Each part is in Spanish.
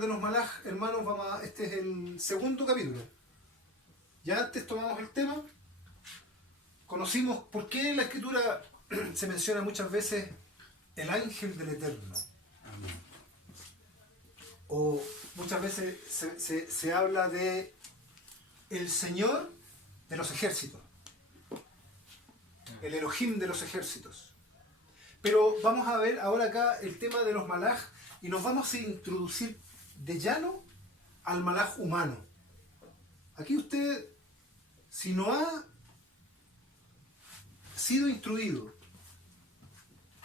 hablar de los malaj, hermanos, este es el segundo capítulo. Ya antes tomamos el tema, conocimos por qué en la escritura se menciona muchas veces el ángel del Eterno. O muchas veces se habla de el Señor de los ejércitos, el Elohim de los ejércitos. Pero vamos a ver ahora acá el tema de los malaj y nos vamos a introducir de llano al malaj humano. Aquí usted, si no ha sido instruido,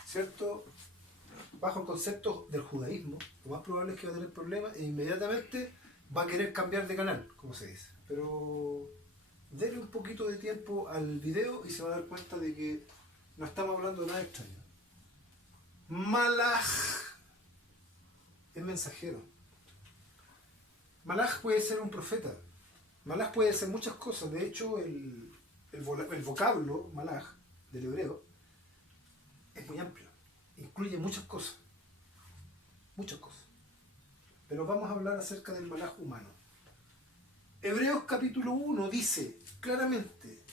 ¿cierto?, bajo el concepto del judaísmo, lo más probable es que va a tener problemas e inmediatamente va a querer cambiar de canal, como se dice. Pero denle un poquito de tiempo al video y se va a dar cuenta de que no estamos hablando de nada extraño. Malaj es mensajero. Malaj puede ser un profeta. Malaj puede ser muchas cosas. De hecho, el vocablo malaj del hebreo es muy amplio. Incluye muchas cosas. Muchas cosas. Pero vamos a hablar acerca del malaj humano. Hebreos capítulo 1 dice claramente: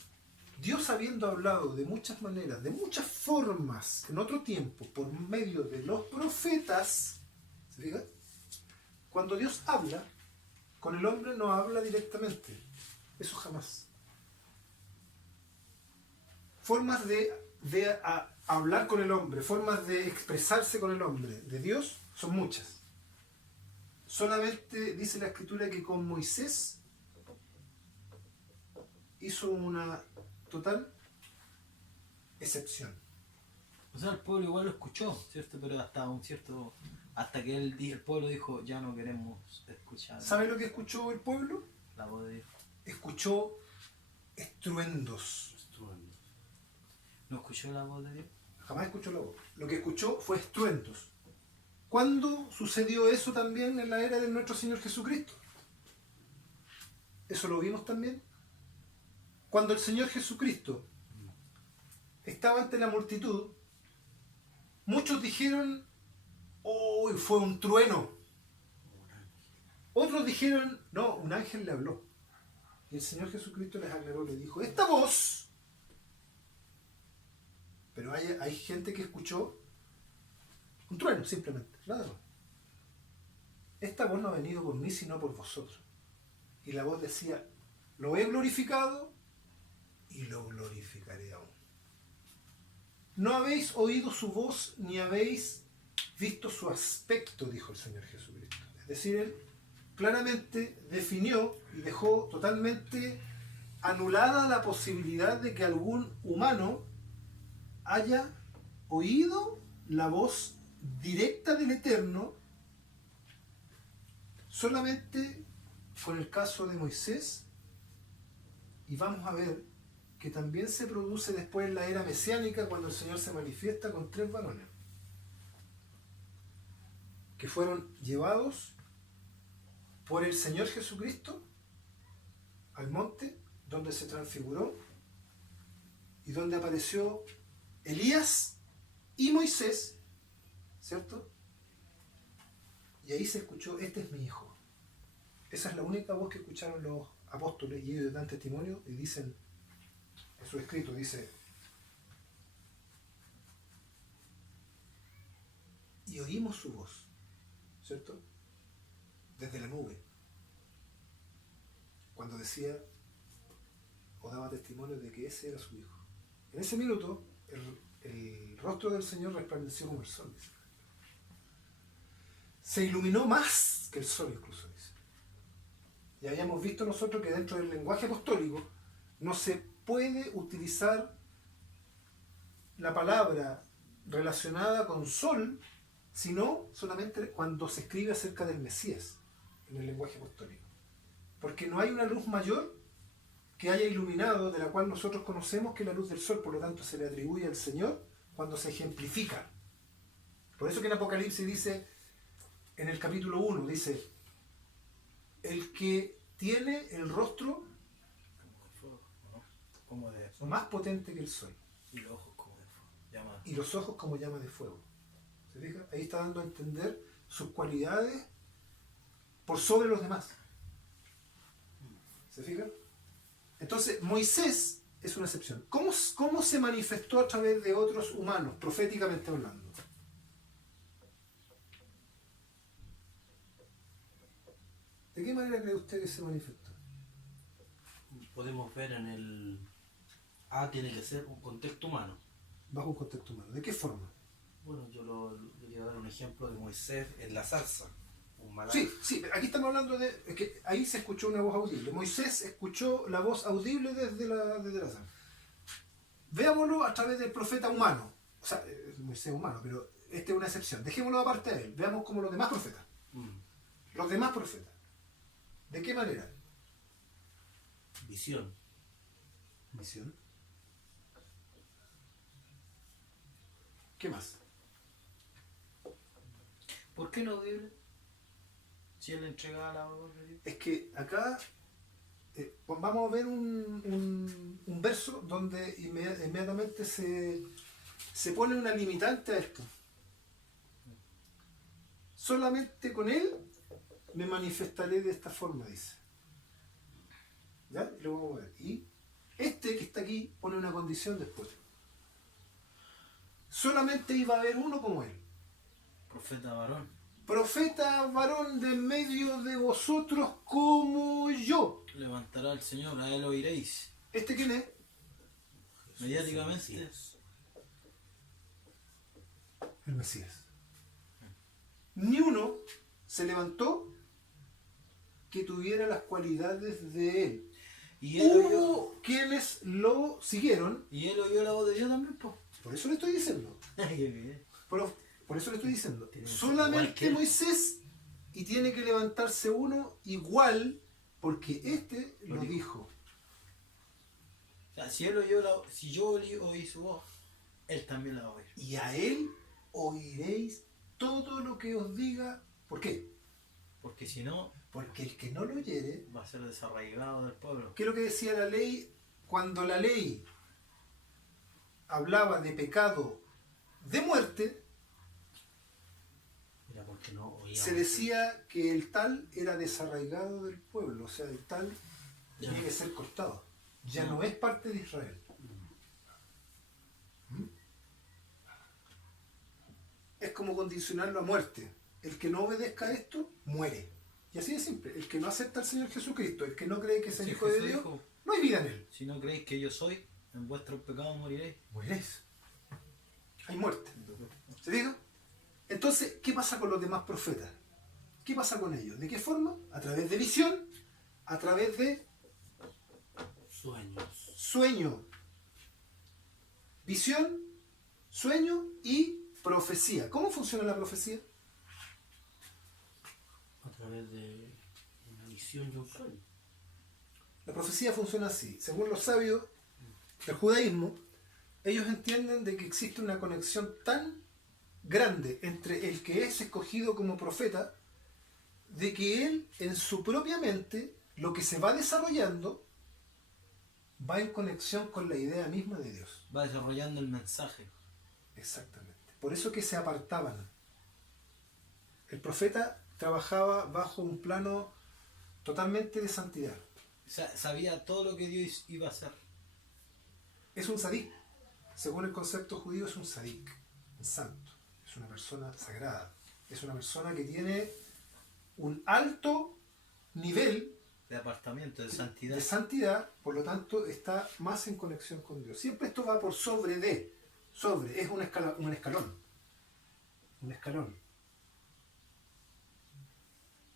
Dios, habiendo hablado de muchas maneras, de muchas formas, en otro tiempo, por medio de los profetas, ¿se fija? Cuando Dios habla, con el hombre no habla directamente. Eso jamás. Formas de hablar con el hombre, formas de expresarse con el hombre, de Dios, son muchas. Solamente dice la Escritura que con Moisés hizo una total excepción. O sea, el pueblo igual lo escuchó, ¿cierto? Pero hasta que el pueblo dijo, ya no queremos escuchar. ¿Sabe lo que escuchó el pueblo? La voz de Dios. Escuchó estruendos. ¿No escuchó la voz de Dios? Jamás escuchó la voz. Lo que escuchó fue estruendos. ¿Cuándo sucedió eso también en la era de nuestro Señor Jesucristo? Eso lo vimos también. Cuando el Señor Jesucristo estaba ante la multitud, muchos dijeron, ¡oh, fue un trueno! Otros dijeron, no, un ángel le habló. Y el Señor Jesucristo les aclaró, le dijo, esta voz. Pero hay gente que escuchó un trueno, simplemente, nada más. Esta voz no ha venido por mí, sino por vosotros. Y la voz decía, lo he glorificado y lo glorificaré aún. No habéis oído su voz ni habéis visto su aspecto, dijo el Señor Jesucristo. Es decir, él claramente definió y dejó totalmente anulada la posibilidad de que algún humano haya oído la voz directa del Eterno, solamente con el caso de Moisés. Y vamos a ver que también se produce después en la era mesiánica, cuando el Señor se manifiesta con 3 varones que fueron llevados por el Señor Jesucristo al monte donde se transfiguró y donde apareció Elías y Moisés, ¿cierto? Y ahí se escuchó, este es mi hijo. Esa es la única voz que escucharon los apóstoles, y ellos dan testimonio y dicen, en su escrito dice, y oímos su voz, ¿cierto? Desde la nube, cuando decía o daba testimonio de que ese era su hijo. En ese minuto el rostro del Señor resplandeció como el sol, dice. Se iluminó más que el sol, incluso, dice. Y habíamos visto nosotros que dentro del lenguaje apostólico no se puede utilizar la palabra relacionada con sol, sino solamente cuando se escribe acerca del Mesías en el lenguaje apostólico. Porque no hay una luz mayor que haya iluminado, de la cual nosotros conocemos, que la luz del sol. Por lo tanto, se le atribuye al Señor cuando se ejemplifica. Por eso que en Apocalipsis dice, en el capítulo 1, dice, el que tiene el rostro como de fuego, más potente que el sol, y los ojos como de fuego, y los ojos como llama de fuego. ¿Se fija? Ahí está dando a entender sus cualidades por sobre los demás. ¿Se fijan? Entonces, Moisés es una excepción. ¿Cómo se manifestó a través de otros humanos, proféticamente hablando? ¿De qué manera cree usted que se manifestó? Podemos ver en el... tiene que ser un contexto humano. Bajo un contexto humano. ¿De qué forma? Bueno, yo le voy a dar un ejemplo de Moisés en la zarza. Un malak. Sí, aquí estamos hablando de... Es que ahí se escuchó una voz audible. Moisés escuchó la voz audible desde la zarza. Veámoslo a través del profeta humano. O sea, Moisés humano, pero esta es una excepción. Dejémoslo aparte de él. Veamos como los demás profetas. Los demás profetas. ¿De qué manera? Visión. Visión. ¿Qué más? ¿Por qué no audible? Si él entregaba la voz de Dios. Es que acá pues vamos a ver un verso donde inmediatamente se pone una limitante a esto. Solamente con él me manifestaré de esta forma, dice. ¿Ya? Y lo vamos a ver. Y este que está aquí pone una condición después. Solamente iba a haber uno como él. Profeta varón. Profeta varón de en medio de vosotros como yo. Levantará al Señor, a él oiréis. ¿Este quién es? Mediáticamente. El Mesías. Ni uno se levantó que tuviera las cualidades de él. Y él oyó, Hubo quienes lo siguieron. y él oyó la voz de Dios también, pues. Por eso le estoy diciendo. Por eso le estoy diciendo. Tiene que ser igual Solamente que él. Moisés, y tiene que levantarse uno igual, porque este lo Lo dijo. O sea, si él oyó si yo oí su voz, él también la va a oír. Y a él oiréis todo lo que os diga. ¿Por qué? Porque si no, Porque el que no lo oyere, va a ser desarraigado del pueblo. ¿qué es lo que decía la ley? Cuando la ley hablaba de pecado de muerte, Era porque no oía. se decía que el tal era desarraigado del pueblo, o sea, el tal tenía que ser cortado. Ya no es parte de Israel. ¿Mm? Es como condicionarlo a muerte. El que no obedezca a esto, muere. Y así de simple. El que no acepta al Señor Jesucristo, el que no cree que es el Sí, Hijo de Jesús Dios, dijo, no hay vida en él. si no creéis que yo soy, en vuestros pecados moriréis. Moriréis. Hay muerte. ¿Se diga? Entonces, ¿qué pasa con los demás profetas? ¿Qué pasa con ellos? ¿De qué forma? A través de visión, a través de Sueños. sueño. Visión, sueño y profecía. ¿Cómo funciona la profecía? A través de una visión y un sueño. La profecía funciona así. Según los sabios del judaísmo, ellos entienden de que existe una conexión tan grande entre el que es escogido como profeta, de que él en su propia mente, lo que se va desarrollando, va en conexión con la idea misma de Dios. Va desarrollando el mensaje. Exactamente. Por eso que se apartaban. El profeta trabajaba bajo un plano totalmente de santidad. O sea, sabía todo lo que Dios iba a hacer. Es un sadik. Según el concepto judío, es un sadik, un santo. Es una persona sagrada. Es una persona que tiene un alto nivel De apartamiento, de de santidad. santidad, por lo tanto está más en conexión con Dios. Siempre esto va por sobre de, sobre, es un escalón. Un escalón.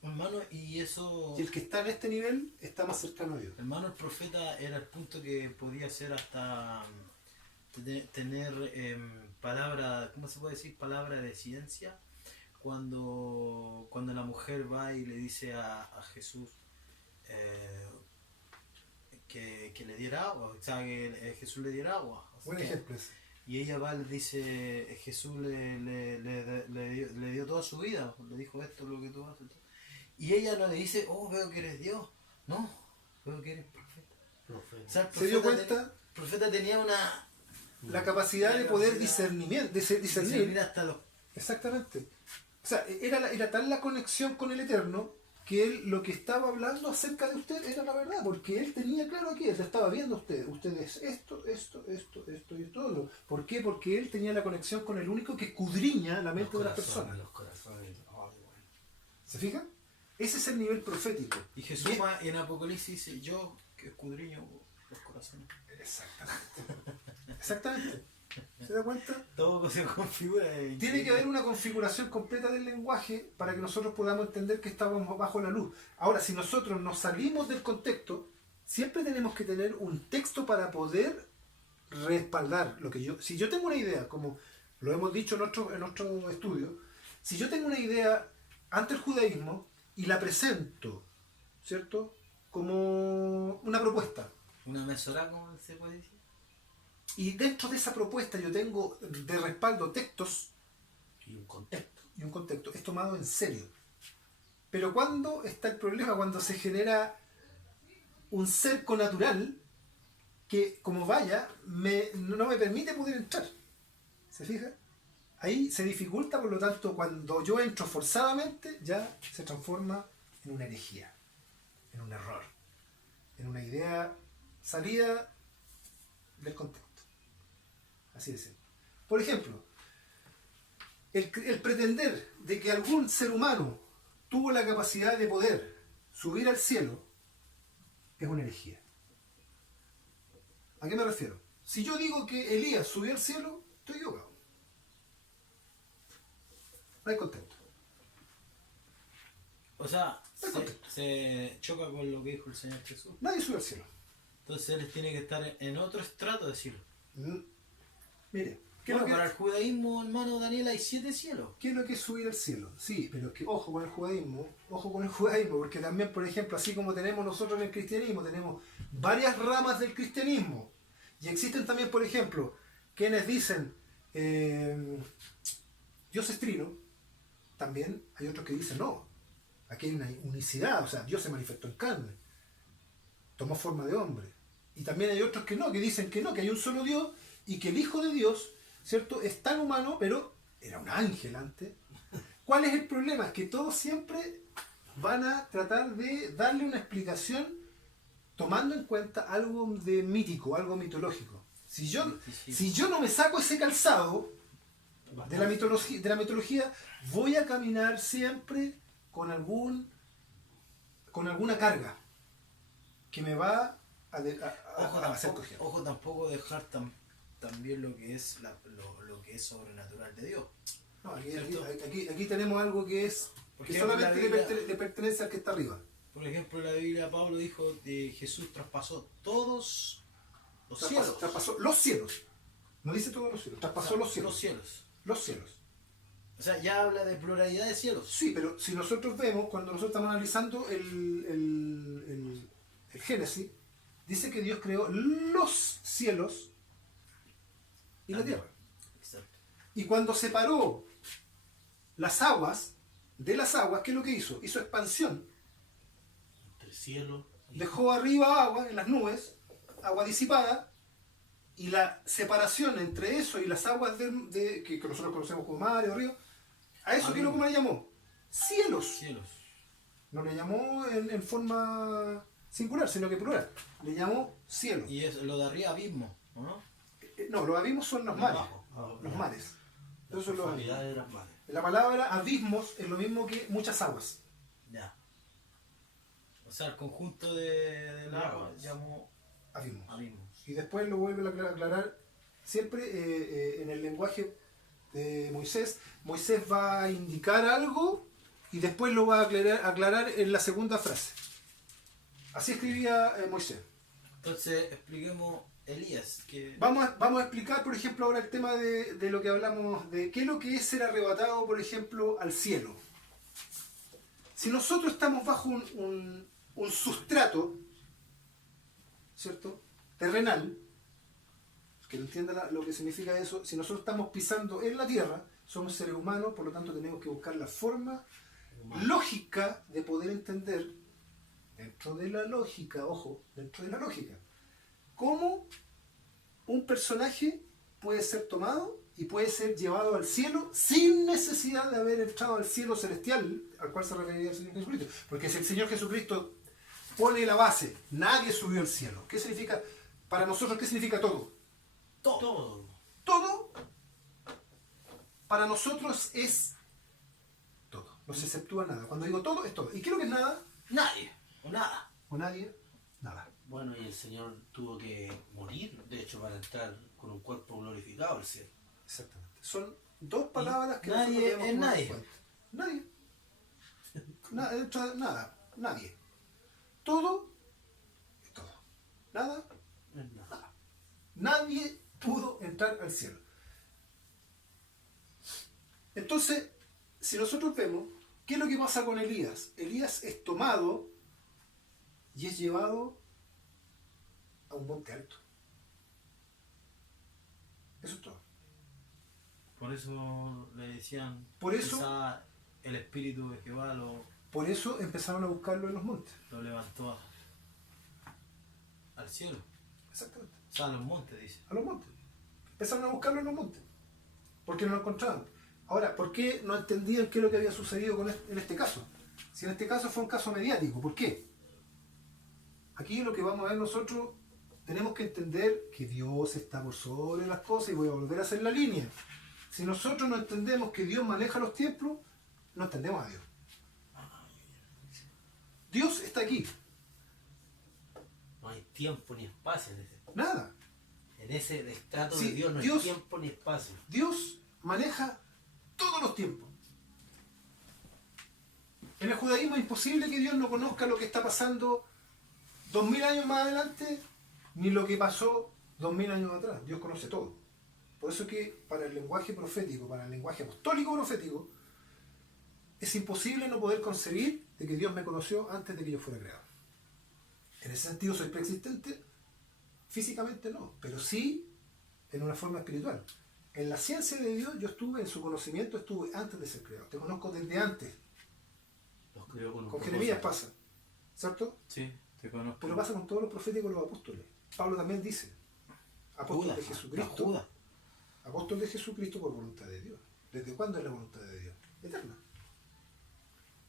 Hermano, y eso... Y el que está en este nivel está más cercano a Dios. Hermano, el profeta era el punto que podía ser hasta tener palabra, ¿cómo se puede decir? Palabra de ciencia. Cuando la mujer va y le dice a Jesús que le diera agua, o sea, que Jesús le diera agua. O sea, Buen ejemplo ese. y ella va y le dice, Jesús le dio toda su vida, le dijo esto es lo que tú haces. Y ella no le dice, oh, veo que eres Dios. No, veo que eres profeta. O sea, el ¿Se dio profeta cuenta? el profeta tenía una... La capacidad de poder discernir. discernir hasta los... Exactamente. O sea, era tal la conexión con el Eterno que él lo que estaba hablando acerca de usted era la verdad, porque él tenía claro aquí, él estaba viendo a usted. Usted es esto y todo. ¿Por qué? Porque él tenía la conexión con el único que escudriña la mente de las personas. Los corazones. Oh, bueno. ¿Se fijan? Ese es el nivel profético. Y Jesús en Apocalipsis dice, yo que escudriño los corazones. Exactamente. ¿Se da cuenta? Todo se configura. Tiene que haber una configuración completa del lenguaje para que nosotros podamos entender que estamos bajo la luz. Ahora, si nosotros nos salimos del contexto, siempre tenemos que tener un texto para poder respaldar lo que yo... Si yo tengo una idea, como lo hemos dicho en otro estudio, si yo tengo una idea ante el judaísmo y la presento, ¿cierto? Como una propuesta. Una mesorá, ¿cómo se puede decir? Y dentro de esa propuesta yo tengo de respaldo textos Y un contexto. y un contexto. Es tomado en serio. Pero ¿cuándo está el problema? Cuando se genera un cerco natural que, como vaya, no me permite poder entrar. ¿Se fija? Ahí se dificulta, por lo tanto, cuando yo entro forzadamente, ya se transforma en una herejía, en un error, en una idea salida del contexto. Así de simple. Por ejemplo, el pretender de que algún ser humano tuvo la capacidad de poder subir al cielo es una herejía. ¿A qué me refiero? Si yo digo que Elías subió al cielo, estoy equivocado. No hay contexto. O sea, se choca con lo que dijo el Señor Jesús. Nadie sube al cielo. Entonces él tiene que estar en otro estrato de cielo. Mire, Bueno, para el judaísmo, hermano Daniel, hay 7 cielos. ¿qué es lo que es subir al cielo? Sí, pero es que ojo con el judaísmo, porque también, por ejemplo, así como tenemos nosotros en el cristianismo, tenemos varias ramas del cristianismo. Y existen también, por ejemplo, quienes dicen Dios es trino, también hay otros que dicen no, aquí hay una unicidad, o sea, Dios se manifestó en carne, tomó forma de hombre. Y también hay otros que no, que dicen que no, que hay un solo Dios y que el Hijo de Dios, ¿cierto?, es tan humano, pero era un ángel antes. ¿Cuál es el problema? Es que todos siempre van a tratar de darle una explicación tomando en cuenta algo de mítico, algo mitológico. Si yo no me saco ese calzado de la mitología, voy a caminar siempre con alguna carga que me va a hacer coger. Ojo, tampoco dejar también lo que es lo que es sobrenatural de Dios. No, aquí tenemos algo que es Porque que solamente Biblia, le pertenece al que está arriba. por ejemplo, en la Biblia Pablo dijo que Jesús traspasó todos los cielos. Traspasó los cielos. No dice todos los cielos. Traspasó los cielos. Los cielos. Los cielos. O sea, ya habla de pluralidad de cielos. Sí, pero si nosotros vemos, cuando nosotros estamos analizando el Génesis, dice que Dios creó los cielos y la tierra. Exacto. Y cuando separó las aguas de las aguas, ¿qué es lo que hizo? Hizo expansión. Entre cielo y Dejó arriba agua en las nubes, agua disipada, y la separación entre eso y las aguas que nosotros conocemos como mar o río, a eso ¿qué es lo que le llamó? Cielos. Cielos. No le llamó en forma singular, sino que plural. Le llamó cielo. Y es lo de arriba abismo, ¿o no? No, los abismos son los mares. abajo. Los mares. la Esos son los profundidad abismos. de las mares. La palabra abismos es lo mismo que muchas aguas. Ya. O sea, el conjunto del De agua aguas. llamó Abismos. abismos. Y después lo vuelve a aclarar siempre en el lenguaje de Moisés. Moisés va a indicar algo y después lo va a aclarar en la segunda frase. Así escribía Moisés. Entonces, expliquemos Elías. Que... Vamos a explicar, por ejemplo, ahora el tema de lo que hablamos, de qué es lo que es ser arrebatado, por ejemplo, al cielo. Si nosotros estamos bajo un sustrato, ¿cierto?, terrenal, que no entienda lo que significa eso, si nosotros estamos pisando en la tierra, somos seres humanos, por lo tanto tenemos que buscar la forma lógica de poder entender, dentro de la lógica, ojo, dentro de la lógica, cómo un personaje puede ser tomado y puede ser llevado al cielo sin necesidad de haber entrado al cielo celestial, al cual se referiría el Señor Jesucristo. Porque si el Señor Jesucristo pone la base, nadie subió al cielo. ¿Qué significa? Para nosotros, ¿qué significa todo? Todo. Todo, para nosotros es todo. No se exceptúa nada. Cuando digo todo, es todo. ¿Y qué es lo que es nada? Nadie. O nada. O nadie, nada. Bueno, y el Señor tuvo que morir, de hecho, para entrar con un cuerpo glorificado al cielo. Exactamente. Son dos palabras que nadie nosotros debemos es tomar en nadie. cuenta. Nadie. Nada. Nadie. Todo es todo. Nada. Es nada. Nadie pudo entrar al cielo. Entonces, si nosotros vemos, ¿qué es lo que pasa con Elías? Elías es tomado y es llevado a un monte alto. Eso es todo. Por eso le decían, Por eso- quizá el espíritu de Jehová Por eso empezaron a buscarlo en los montes. lo levantó al cielo. Exactamente. O sea, a los montes, dice. A los montes. Empezaron a buscarlo en los montes. Porque no lo encontraban. Ahora, ¿por qué no entendían qué es lo que había sucedido en este caso? Si en este caso fue un caso mediático, ¿por qué? Aquí lo que vamos a ver nosotros, tenemos que entender que Dios está por sobre las cosas y voy a volver a hacer la línea. Si nosotros no entendemos que Dios maneja los tiempos, no entendemos a Dios. Dios está aquí. No hay tiempo ni espacio Nada. en ese estrato Sí, de Dios. No Dios- hay tiempo ni espacio. Dios maneja todos los tiempos. En el judaísmo es imposible que Dios no conozca lo que está pasando 2000 años más adelante, ni lo que pasó 2000 años atrás. Dios conoce todo. Por eso que para el lenguaje profético, para el lenguaje apostólico profético, es imposible no poder concebir de que Dios me conoció antes de que yo fuera creado. En ese sentido soy preexistente, físicamente no, pero sí en una forma espiritual. En la ciencia de Dios yo estuve, en su conocimiento estuve antes de ser creado. Te conozco desde antes. Los creó con un Con propósito. Jeremías pasa, ¿cierto? Sí, te conozco. Pero pasa con todos los proféticos y los apóstoles. Pablo también dice, apóstol Judas, de Jesucristo, Judas. apóstol de Jesucristo por voluntad de Dios. ¿Desde cuándo es la voluntad de Dios? Eterna.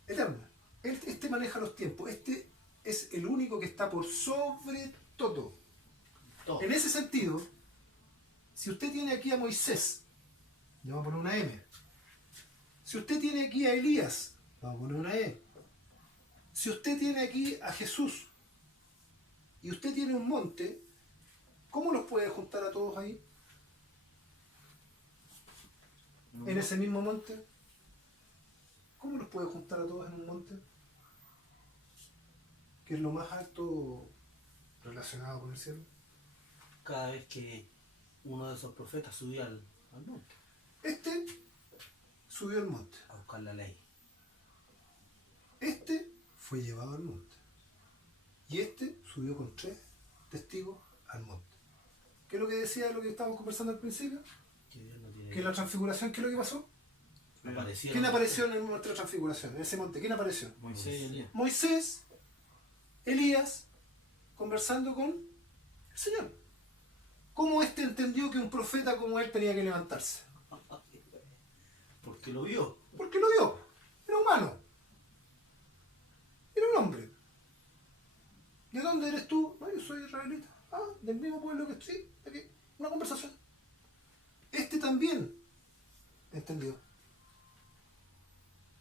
Eterna. Este maneja los tiempos. Este es el único que está por sobre todo. Todo. En ese sentido, si usted tiene aquí a Moisés, le vamos a poner una M. Si usted tiene aquí a Elías, vamos a poner una E. Si usted tiene aquí a Jesús y usted tiene un monte, ¿cómo los puede juntar a todos ahí? En ese mismo monte. ¿Cómo los puede juntar a todos en un monte? Que es lo más alto relacionado con el cielo. Cada vez que uno de esos profetas subía al monte Este subió al monte. a buscar la ley. Este fue llevado al monte. Y este subió con 3 testigos al monte. ¿Qué es lo que decía lo que estábamos conversando al principio? Que Dios no tiene. Que en la transfiguración, ¿qué es lo que pasó? Aparecieron- ¿Quién apareció en el monte de la transfiguración? En ese monte, ¿quién apareció? Moisés y Elías. Moisés, Elías, conversando con el Señor. ¿Cómo este entendió que un profeta como él tenía que levantarse? Porque lo vio. Porque lo vio. Era humano. Era un hombre. ¿De dónde eres tú? No, yo soy israelita. Ah, del mismo pueblo que estoy. Sí, aquí. Una conversación. Este también entendió.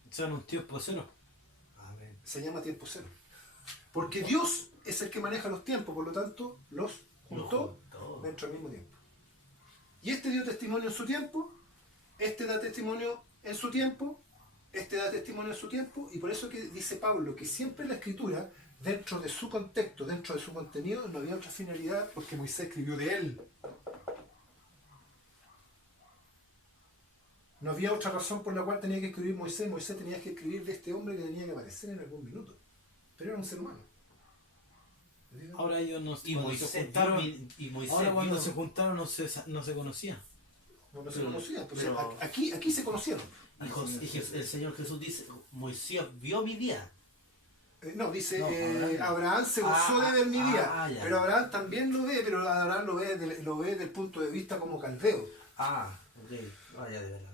O sea, en un tiempo cero. Amén. Se llama tiempo cero. Porque Dios es el que maneja los tiempos, por lo tanto, los juntó dentro del mismo tiempo. Y este dio testimonio en su tiempo, este da testimonio en su tiempo, este da testimonio en su tiempo, y por eso que dice Pablo que siempre la escritura, dentro de su contexto, dentro de su contenido, no había otra finalidad porque Moisés escribió de él. No había otra razón por la cual tenía que escribir Moisés. Moisés tenía que escribir de este hombre que tenía que aparecer en algún minuto. Pero era un ser humano. Ahora ellos no Y cuando Moisés se juntaron. y Moisés Ahora cuando vio- se juntaron no se conocían. No se Pero- conocían. Pues pero- aquí se conocieron. el Señor Jesús dice, Moisés vio mi día. No, dice, No, Abraham se gozó de ver mi día. ya. Pero Abraham también lo ve, pero Abraham lo ve desde el punto de vista como caldeo. ok. Vaya de verdad.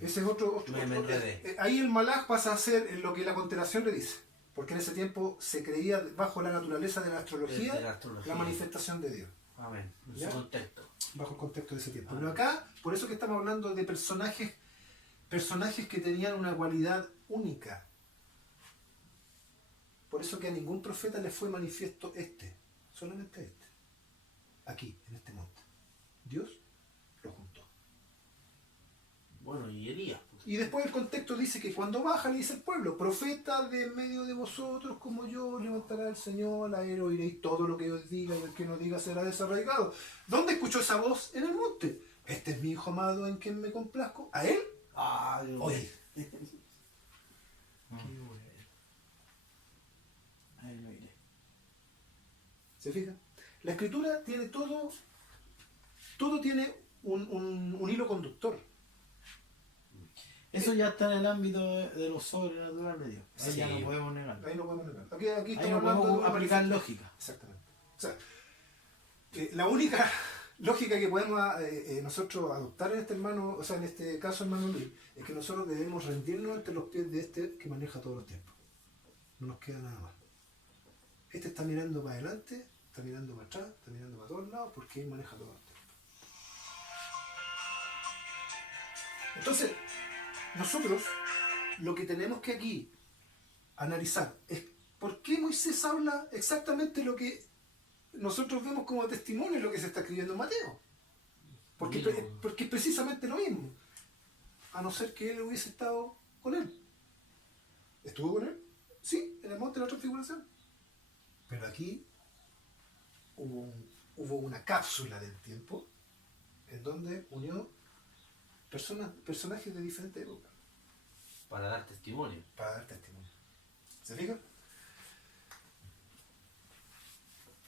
Ese es otro Me enredé. ahí el malaj pasa a ser en lo que la constelación le dice. Porque en ese tiempo se creía bajo la naturaleza de la astrología, De la astrología. la manifestación de Dios. Amén. En ¿Ya? su contexto. Bajo el contexto de ese tiempo. Ah. Pero acá, por eso que estamos hablando de personajes que tenían una cualidad única. Por eso que a ningún profeta le fue manifiesto solamente este. Aquí, en este monte. Dios lo juntó. Bueno, y Elías. Y después el contexto dice que cuando baja le dice el pueblo, profeta de en medio de vosotros como yo, levantará el Señor, a él oiréis todo lo que os diga y el que no diga será desarraigado. ¿Dónde escuchó esa voz? En el monte. Este es mi hijo amado en quien me complazco. ¿A él? Ah, yo Oye. Qué bueno. Ahí lo iré. ¿Se fija? La escritura tiene todo tiene un hilo conductor. Eso ya está en el ámbito de lo sobrenatural de Dios. Ahí ya Sí. no podemos negarlo. Ahí no podemos negar. Aquí Ahí estamos no hablando podemos de una aplicar manifestación. lógica. Exactamente. O sea, la única lógica que podemos nosotros adoptar en en este caso, hermano Luis, es que nosotros debemos rendirnos ante los pies de este que maneja todos los tiempos. No nos queda nada más. Este está mirando para adelante, está mirando para atrás, está mirando para todos lados, porque él maneja todos los tiempos. Entonces, nosotros lo que tenemos que aquí analizar es por qué Moisés habla exactamente lo que nosotros vemos como testimonio en lo que se está escribiendo en Mateo. Porque es precisamente lo mismo. A no ser que él hubiese estado con él. ¿Estuvo con él? Sí, en el monte de la transfiguración. Pero aquí hubo una cápsula del tiempo en donde unió personajes de diferentes épocas Para dar testimonio. para dar testimonio. ¿Se fijan?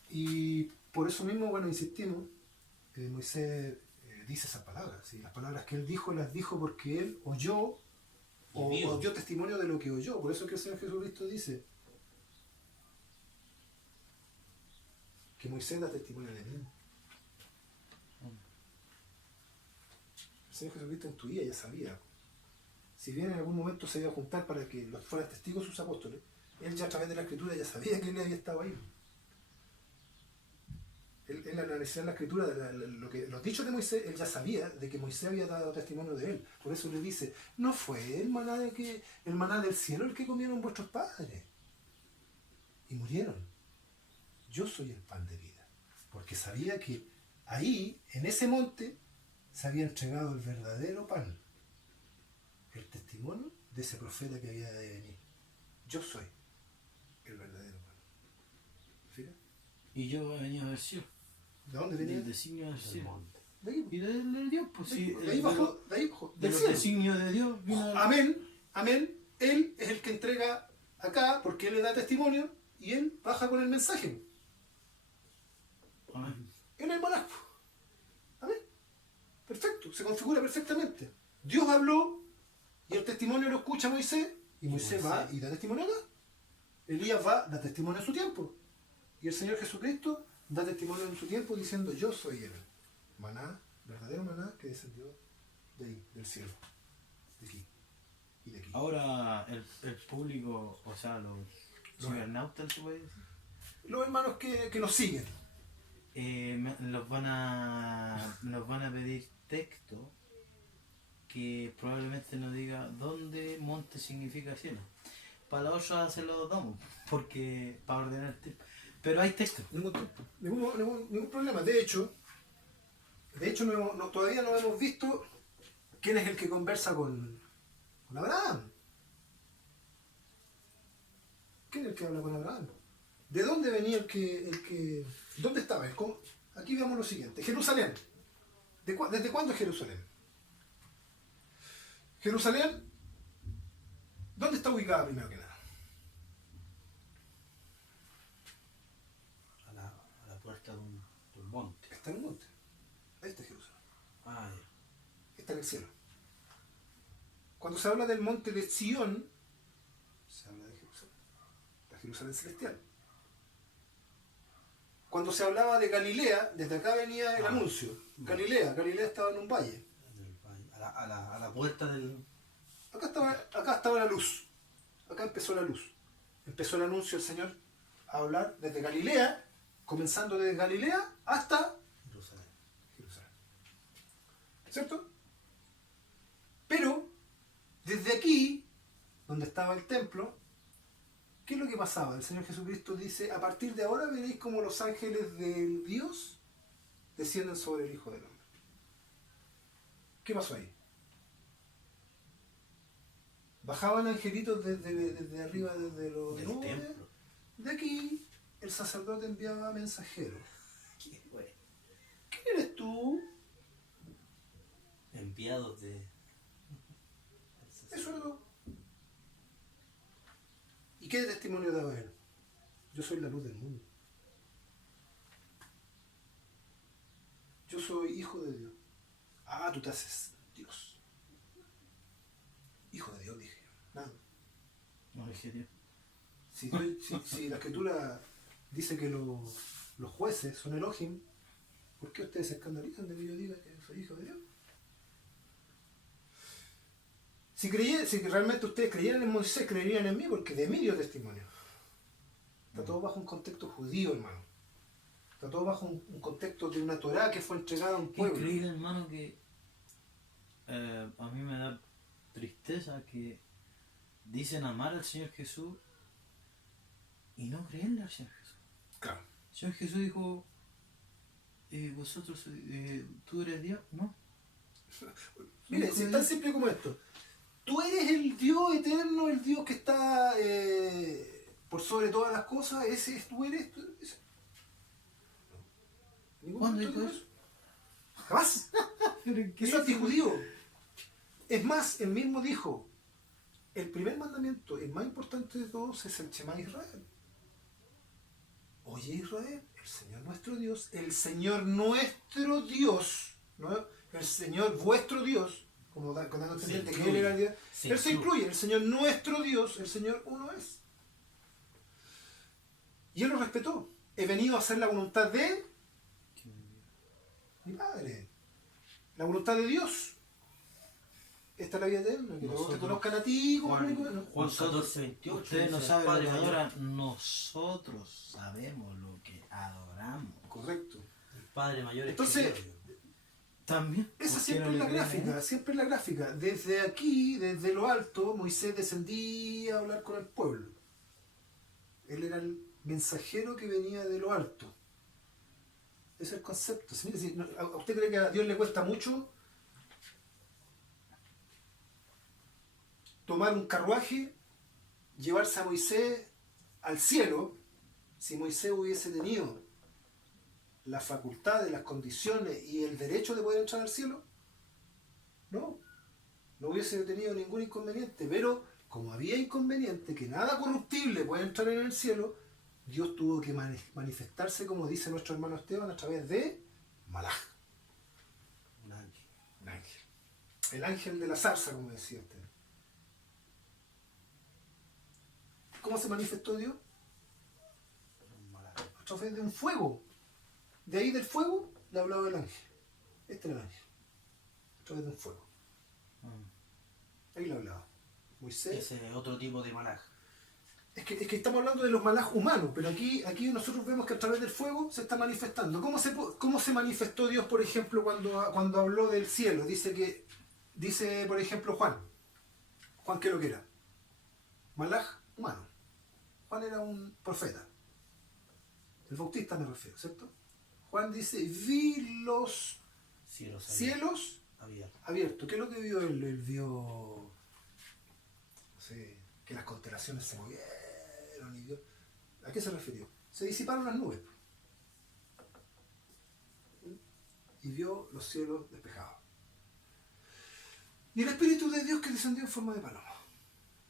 Y por eso mismo, bueno, insistimos, Moisés dice esas palabras. ¿Sí? Las palabras que él dijo, las dijo porque él oyó o dio testimonio de lo que oyó. Por eso que el Señor Jesucristo dice que Moisés da testimonio de mí. El Señor Jesucristo intuía, ya sabía. Si bien en algún momento se iba a juntar para que los fueran testigos sus apóstoles, él ya a través de la Escritura ya sabía que él había estado ahí. Él analizaba la Escritura, los dichos de Moisés, él ya sabía de que Moisés había dado testimonio de él. Por eso le dice, no fue el maná del cielo el que comieron vuestros padres y murieron. Yo soy el pan de vida. Porque sabía que ahí, en ese monte, se había entregado el verdadero pan. El testimonio de ese profeta que había de venir. Yo soy el verdadero pan. ¿Fíjate? Y yo he venido del cielo. ¿De dónde venía? Del designio del El cielo. monte. De ahí, Y del Dios, pues sí. de ahí bajó, De del los cielo. designios de Dios vino. Amén, amén. Él es el que entrega acá porque él le da testimonio y él baja con el mensaje. Amén. Él es el monarca. Amén. Perfecto, se configura perfectamente. Dios habló y el testimonio lo escucha Moisés y Moisés va y da testimonio acá. Elías va, da testimonio en su tiempo. Y el Señor Jesucristo da testimonio en su tiempo diciendo yo soy el maná, verdadero maná que descendió de ahí, del cielo, de aquí y de aquí. Ahora el público, o sea, los cibernautas, ¿se puede decir? Los hermanos que nos siguen. Nos van a pedir texto que probablemente nos diga dónde monte significa cielo. Para la otra se lo damos, porque para ordenar el tiempo. Pero hay texto. Ningún problema. De hecho todavía no hemos visto quién es el que conversa con Abraham. ¿Quién es el que habla con Abraham? ¿De dónde venía el que ¿dónde estaba? Aquí veamos lo siguiente. Jerusalén. ¿Desde cuándo es Jerusalén? Jerusalén, ¿dónde está ubicada primero que nada? A la puerta de un monte. Está en el monte. Ahí está Jerusalén. Ah, Está en el cielo. Cuando se habla del monte de Sión, se habla de Jerusalén. La Jerusalén celestial. Cuando se hablaba de Galilea, desde acá venía el anuncio. Galilea estaba en un valle. en a la puerta del... Acá estaba la luz. Acá empezó la luz. Empezó el anuncio del Señor a hablar desde Galilea, comenzando desde Galilea hasta Jerusalén. Jerusalén. ¿Cierto? Pero, desde aquí, donde estaba el templo, ¿qué es lo que pasaba? El Señor Jesucristo dice, a partir de ahora veréis como los ángeles del Dios descienden sobre el Hijo del Hombre. ¿Qué pasó ahí? Bajaban angelitos desde arriba, desde los Del nubes. templo. De aquí, el sacerdote enviaba mensajeros. Qué bueno. ¿Quién eres tú? Enviados de... Eso era todo. ¿Y qué testimonio daba él? Yo soy la luz del mundo. Yo soy hijo de Dios. Ah, tú te haces Dios. Hijo de Dios, dije yo. Nada. No dije Dios. Si la escritura dice que los jueces son Elohim, ¿por qué ustedes se escandalizan de que yo diga que soy hijo de Dios? Si realmente ustedes creyeran en Moisés, creerían en mí, porque de mí dio testimonio. Está todo bajo un contexto judío, hermano. Está todo bajo un contexto de una Torá que fue entregada a un Qué pueblo. increíble, hermano, que a mí me da tristeza que dicen amar al Señor Jesús y no creerle al Señor Jesús. Claro. El Señor Jesús dijo, ¿tú eres Dios? No. Mire, si es tan simple como esto. Tú eres el Dios eterno, el Dios que está por sobre todas las cosas. Ese es, tú eres. Ese. ¿Ningún ¿Cuándo momento dijo dijo eso? Jamás. Eso es antijudío. Es más, él mismo dijo, el primer mandamiento, el más importante de todos, es el Shema Israel. Oye Israel, el Señor nuestro Dios, ¿no? El Señor vuestro Dios, como dando a entender que Él era el Dios, Él se incluye, el Señor nuestro Dios, el Señor uno es. Y Él lo respetó. He venido a hacer la voluntad de mi Padre. La voluntad de Dios. Esta es la vida eterna, que todos te conozcan a ti como Juan, único. ¿No? Juan 14, 28. Ustedes no dice, saben lo Padre que mayor. adoran, nosotros sabemos lo que adoramos. Correcto. El Padre mayor es Entonces, que Dios. También. esa ¿por qué siempre no es la le creen a gráfica, él? siempre es la gráfica. Desde aquí, desde lo alto, Moisés descendía a hablar con el pueblo. Él era el mensajero que venía de lo alto. Ese es el concepto. Mire, ¿a usted cree que a Dios le cuesta mucho tomar un carruaje, llevarse a Moisés al cielo? Si Moisés hubiese tenido las facultades, las condiciones y el derecho de poder entrar al cielo, no hubiese tenido ningún inconveniente. Pero como había inconveniente, que nada corruptible puede entrar en el cielo, Dios tuvo que manifestarse, como dice nuestro hermano Esteban, a través de Malaj, Un ángel. un ángel. El ángel de la zarza, como decía usted. ¿Cómo se manifestó Dios? Un malaco. A través de un fuego. De ahí del fuego le hablaba el ángel. Este era el ángel. A través de un fuego. Ahí le hablaba. Moisés. Ese es otro tipo de malaj. Es que estamos hablando de los malaj humanos, pero aquí nosotros vemos que a través del fuego se está manifestando. ¿Cómo se manifestó Dios, por ejemplo, cuando habló del cielo? Dice, por ejemplo, Juan. ¿Juan qué es lo que era? Malaj humano. Juan era un profeta. El bautista me refiero, ¿cierto? Juan dice, vi los cielos abiertos. abiertos. ¿Qué es lo que vio él? Él vio, no sé, que las constelaciones se movieron y vio... ¿A qué se refirió? Se disiparon las nubes. Y vio los cielos despejados. Y el Espíritu de Dios que descendió en forma de paloma,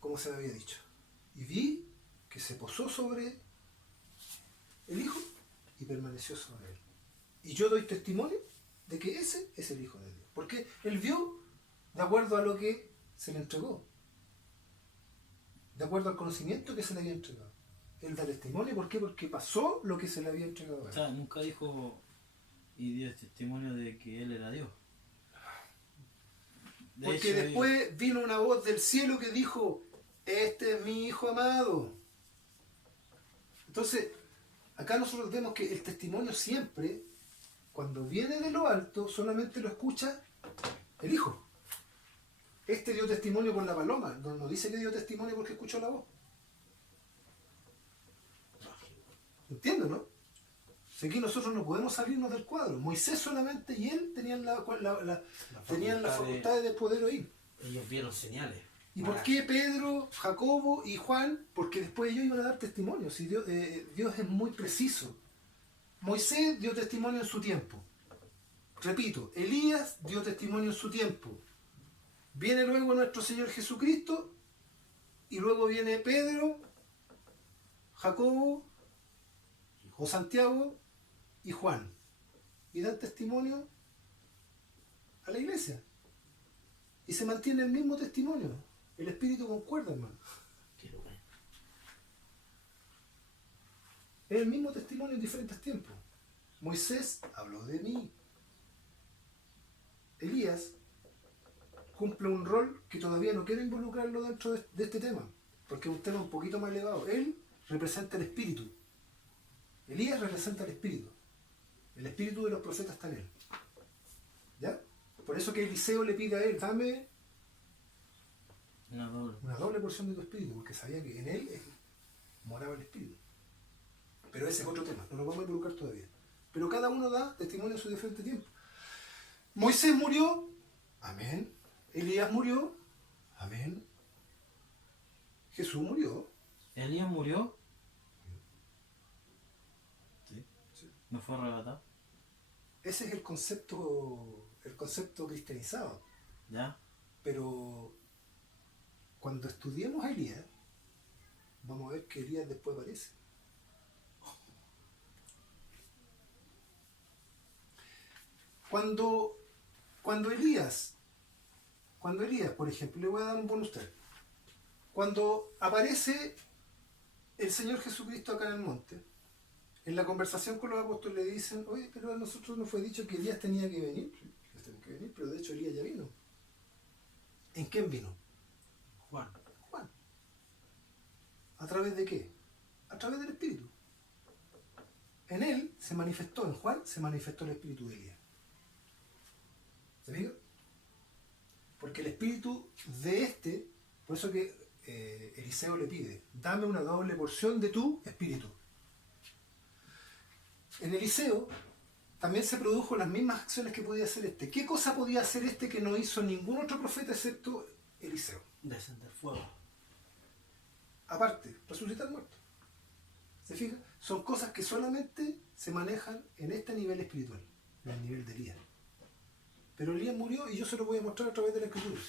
como se había dicho. Y vi que se posó sobre el Hijo y permaneció sobre él. Y yo doy testimonio de que ese es el Hijo de Dios. Porque él vio de acuerdo a lo que se le entregó. De acuerdo al conocimiento que se le había entregado. Él da testimonio, ¿por qué? Porque pasó lo que se le había entregado a O él. sea, nunca dijo y dio testimonio de que él era Dios. De Porque hecho, después vino una voz del cielo que dijo, este es mi hijo amado. Entonces, acá nosotros vemos que el testimonio siempre, cuando viene de lo alto, solamente lo escucha el hijo. Este dio testimonio con la paloma, no dice que dio testimonio porque escuchó la voz. ¿Entiendes, no? Si aquí nosotros no podemos salirnos del cuadro. Moisés solamente y él tenían tenían las facultades de poder oír. Ellos vieron señales. ¿Y por qué Pedro, Jacobo y Juan? Porque después ellos iban a dar testimonio. Si Dios, Dios es muy preciso. Moisés dio testimonio en su tiempo. Repito, Elías dio testimonio en su tiempo. Viene luego nuestro Señor Jesucristo y luego viene Pedro, Jacobo o Santiago y Juan. Y dan testimonio a la iglesia. Y se mantiene el mismo testimonio. El Espíritu concuerda, hermano. Qué bueno. Es el mismo testimonio en diferentes tiempos. Moisés habló de mí. Elías cumple un rol que todavía no quiero involucrarlo dentro de este tema, porque es un tema un poquito más elevado. Él representa el Espíritu. Elías representa el Espíritu. El Espíritu de los profetas está en él. ¿Ya? Por eso que Eliseo le pide a él, dame una doble porción de tu Espíritu, porque sabía que en él moraba el Espíritu. Pero ese es otro tema, no lo vamos a involucrar todavía. Pero cada uno da testimonio en su diferente tiempo. Moisés murió, amén. Elías murió, amén. Jesús murió. Elías murió. Sí. ¿No fue arrebatado? Ese es el concepto cristianizado. ¿Ya? Pero cuando estudiemos a Elías, vamos a ver que Elías después aparece. Cuando Elías, por ejemplo, le voy a dar un bonus track. Cuando aparece el Señor Jesucristo acá en el monte, en la conversación con los apóstoles le dicen, oye, pero a nosotros nos fue dicho que Elías tenía que venir. Pero de hecho Elías ya vino. ¿En quién vino? Juan. ¿A través de qué? A través del Espíritu. En él se manifestó, en Juan se manifestó el Espíritu de Elías. ¿Se fija? Porque el Espíritu de por eso que Eliseo le pide, dame una doble porción de tu Espíritu. En Eliseo también se produjo las mismas acciones que podía hacer este. ¿Qué cosa podía hacer este que no hizo ningún otro profeta excepto Eliseo? Descender fuego. Aparte, resucitar muertos. ¿Se fija? Son cosas que solamente se manejan en este nivel espiritual, en el nivel de Elías. Pero Elías murió y yo se lo voy a mostrar a través de la Escritura.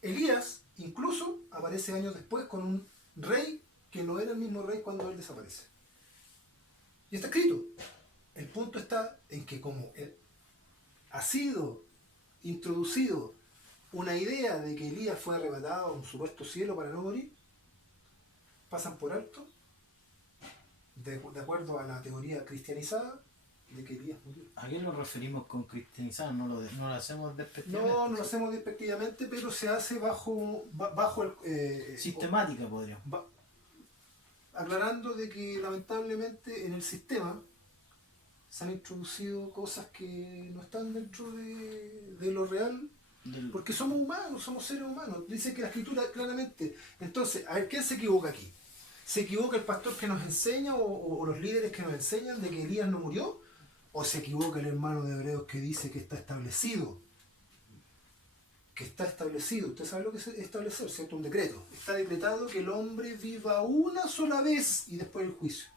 Elías incluso aparece años después con un rey que no era el mismo rey cuando él desaparece. Y está escrito. El punto está en que como ha sido introducido una idea de que Elías fue arrebatado a un supuesto cielo para no morir, pasan por alto, de acuerdo a la teoría cristianizada, de que Elías murió. ¿A qué nos referimos con cristianizar? No lo hacemos despectivamente. No lo hacemos despectivamente, pero se hace bajo el... Sistemática, podríamos. Aclarando de que lamentablemente en el sistema se han introducido cosas que no están dentro de lo real, porque somos humanos, somos seres humanos. Dice que la Escritura claramente. Entonces, a ver, ¿quién se equivoca aquí? ¿Se equivoca el pastor que nos enseña o los líderes que nos enseñan de que Elías no murió? ¿O se equivoca el hermano de Hebreos que dice que está establecido? Que está establecido. Usted sabe lo que es establecer, ¿cierto? Un decreto. Está decretado que el hombre viva una sola vez y después el juicio.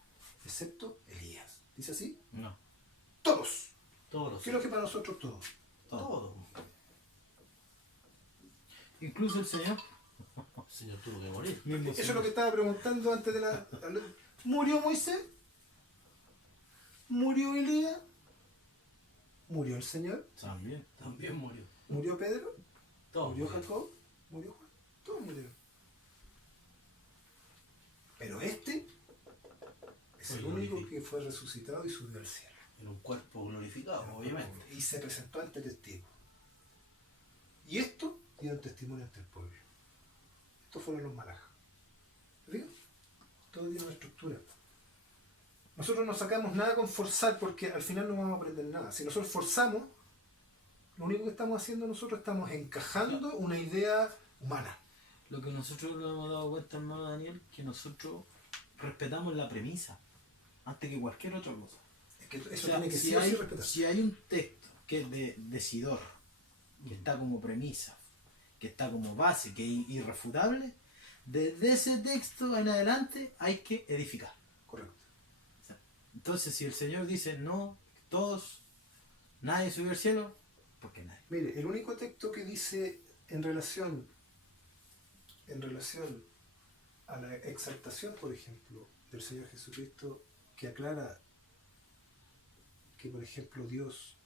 Excepto Elías. ¿Dice así? No. Todos. Todos. ¿Qué es lo que para nosotros todos? Todo. Incluso el Señor. El Señor tuvo que morir. Eso es lo que estaba preguntando antes de la... ¿Murió Moisés? ¿Murió Elías? ¿Murió el Señor? También. También murió. ¿Murió Pedro? Todos ¿Murió murieron. Jacob? ¿Murió Juan? Todos murieron. Pero este es el único que fue resucitado y subió al cielo. En un cuerpo glorificado, obviamente. Y se presentó ante testigos. Y esto dieron testimonio ante el pueblo. Estos fueron los malajas. ¿Ven? Todo tiene una estructura. Nosotros no sacamos nada con forzar porque al final no vamos a aprender nada. Si nosotros forzamos, lo único que estamos haciendo nosotros estamos encajando una idea humana. Lo que nosotros nos hemos dado cuenta, hermano Daniel, que nosotros respetamos la premisa antes que cualquier otra cosa. Es que eso O sea, tiene que si sí o sí hay, respetarse. si hay un texto que es de decidor, que está como premisa, que está como base, que es irrefutable, desde ese texto en adelante hay que edificar. Correcto. Entonces, si el Señor dice no, todos, nadie subió al cielo, ¿por qué nadie? Mire, el único texto que dice en relación a la exaltación, por ejemplo, del Señor Jesucristo, que aclara que, por ejemplo, Dios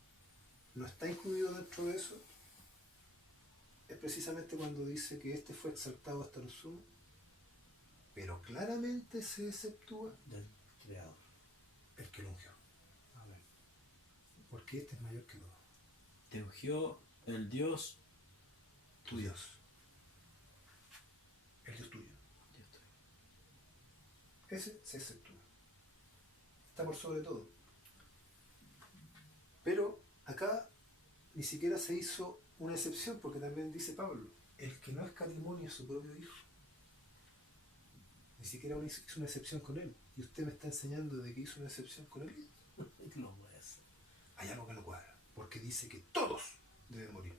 no está incluido dentro de eso, es precisamente cuando dice que este fue exaltado hasta lo sumo, pero claramente se exceptúa Del creador. el que lo ungió. Porque este es mayor que todo. Te ungió el Dios Tu Dios. El Dios tuyo. Ese se exceptúa. Está por sobre todo. Pero acá ni siquiera se hizo una excepción, porque también dice Pablo, el que no escatimó ni a su propio hijo. Ni siquiera hizo una excepción con él. Y usted me está enseñando de que hizo una excepción con él. No voy a hacer. Hay algo que no cuadra, porque dice que todos deben morir.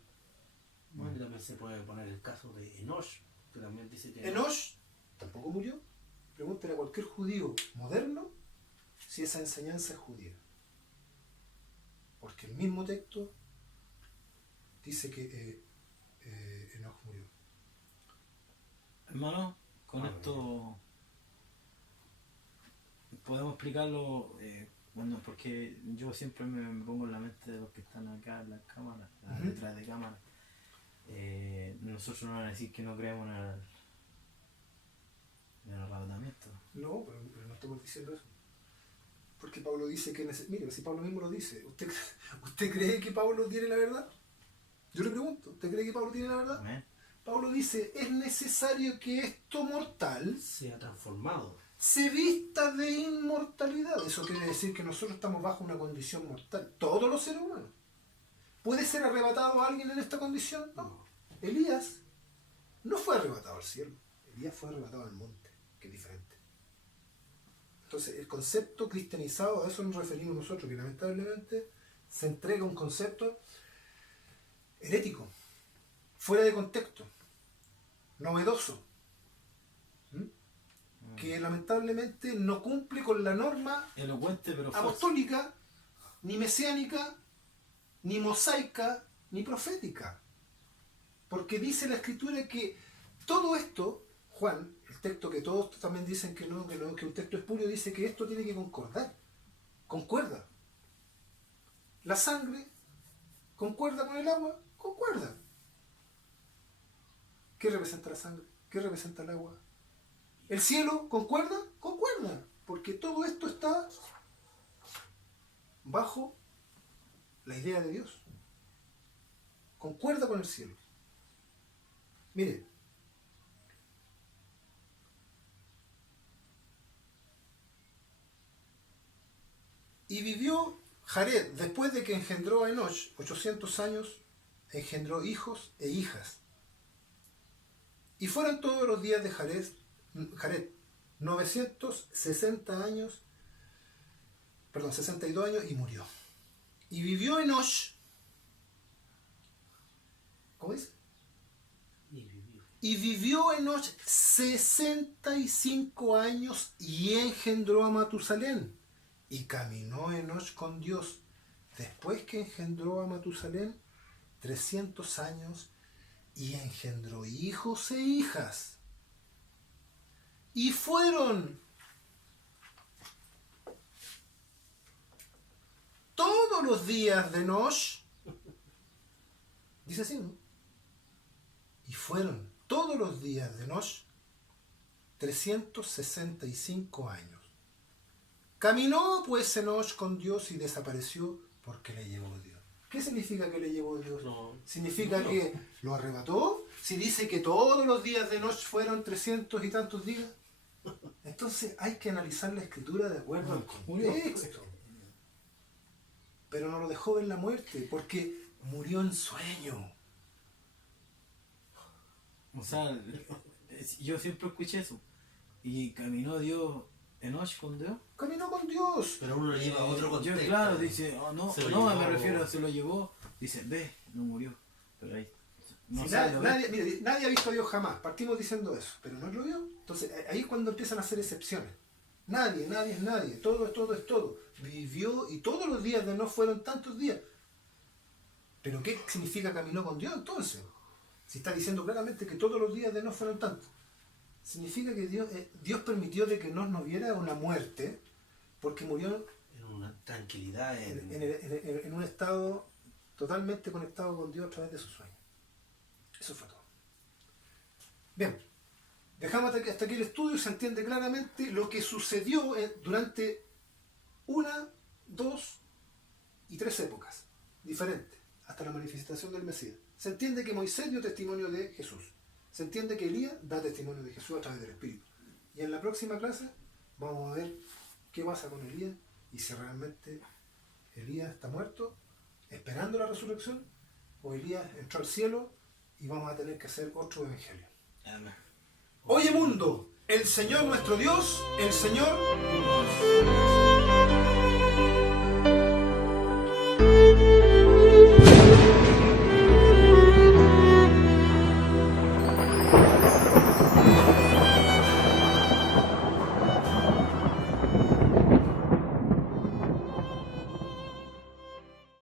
Bueno, y también se puede poner el caso de Enoch, que también dice que Enoch tampoco murió. Pregúntale a cualquier judío moderno si esa enseñanza es judía. Porque el mismo texto dice que Enoch murió. Hermano, con esto podemos explicarlo, bueno, porque yo siempre me pongo en la mente de los que están acá en las cámaras, detrás de cámaras. Nosotros no van a decir que no creemos en el arrebatamiento. No, pero no estamos diciendo eso. Porque Pablo dice que... Mire, si Pablo mismo lo dice, ¿usted cree que Pablo tiene la verdad? Yo le pregunto, ¿usted cree que Pablo tiene la verdad? Amén. Pablo dice, es necesario que esto mortal se ha transformado. se vista de inmortalidad. Eso quiere decir que nosotros estamos bajo una condición mortal. Todos los seres humanos. ¿Puede ser arrebatado a alguien en esta condición? No. Elías no fue arrebatado al cielo. Elías fue arrebatado al monte, que es diferente. Entonces, el concepto cristianizado, a eso nos referimos nosotros, que lamentablemente se entrega un concepto herético, fuera de contexto, novedoso, que lamentablemente no cumple con la norma Elocuente pero falso. apostólica, ni mesiánica, ni mosaica, ni profética. Porque dice la Escritura que todo esto, Juan, el texto que todos también dicen que no, que un texto espurio, dice que esto tiene que concordar. Concuerda. La sangre concuerda con el agua, concuerda. ¿Qué representa la sangre? ¿Qué representa el agua? ¿El cielo concuerda? Concuerda. Porque todo esto está bajo la idea de Dios. Concuerda con el cielo. Mire, y vivió Jared, después de que engendró a Enoch, 800 años, engendró hijos e hijas. Y fueron todos los días de Jared 960 años, 62 años, y murió. Y vivió Enoch, ¿cómo dice? Y vivió Enoch 65 años y engendró a Matusalén. Y caminó Enoch con Dios después que engendró a Matusalén 300 años y engendró hijos e hijas. Y fueron todos los días de Enoch, dice así, ¿no? Y fueron todos los días de Enoch 365 años. Caminó pues Enoch con Dios y desapareció porque le llevó Dios. ¿Qué significa que le llevó Dios? No. ¿Significa No. que lo arrebató? Si dice que todos los días de noche fueron 300 y tantos días. Entonces hay que analizar la escritura de acuerdo al contexto. Pero no lo dejó ver la muerte, porque murió en sueño. O sea, yo siempre escuché eso. Y caminó Dios Enoch con Dios. Caminó con Dios. Pero uno lo lleva a otro Yo, contexto. claro, dice, oh, no, Se lo no, llevó. me refiero, se lo llevó. Dice, ve, no murió. Pero ahí. No Si sé, nadie, lo ve. mire, nadie ha visto a Dios jamás. Partimos diciendo eso, pero no lo vio. Entonces ahí es cuando empiezan a hacer excepciones. Nadie es nadie. Todo es todo es todo. Vivió y todos los días de no fueron tantos días. ¿Pero qué significa caminó con Dios entonces? Si está diciendo claramente que todos los días de no fueron tantos. Significa que Dios permitió de que no viera una muerte porque murió En una tranquilidad. en un estado totalmente conectado con Dios a través de su sueño. Eso fue todo. Bien, dejamos hasta aquí el estudio y se entiende claramente lo que sucedió durante 1, 2 y 3 épocas diferentes, hasta la manifestación del Mesías. Se entiende que Moisés dio testimonio de Jesús. Se entiende que Elías da testimonio de Jesús a través del Espíritu. Y en la próxima clase vamos a ver qué pasa con Elías y si realmente Elías está muerto, esperando la resurrección, o Elías entró al cielo y vamos a tener que hacer otro evangelio. Amén. Oye mundo, el Señor nuestro Dios, el Señor...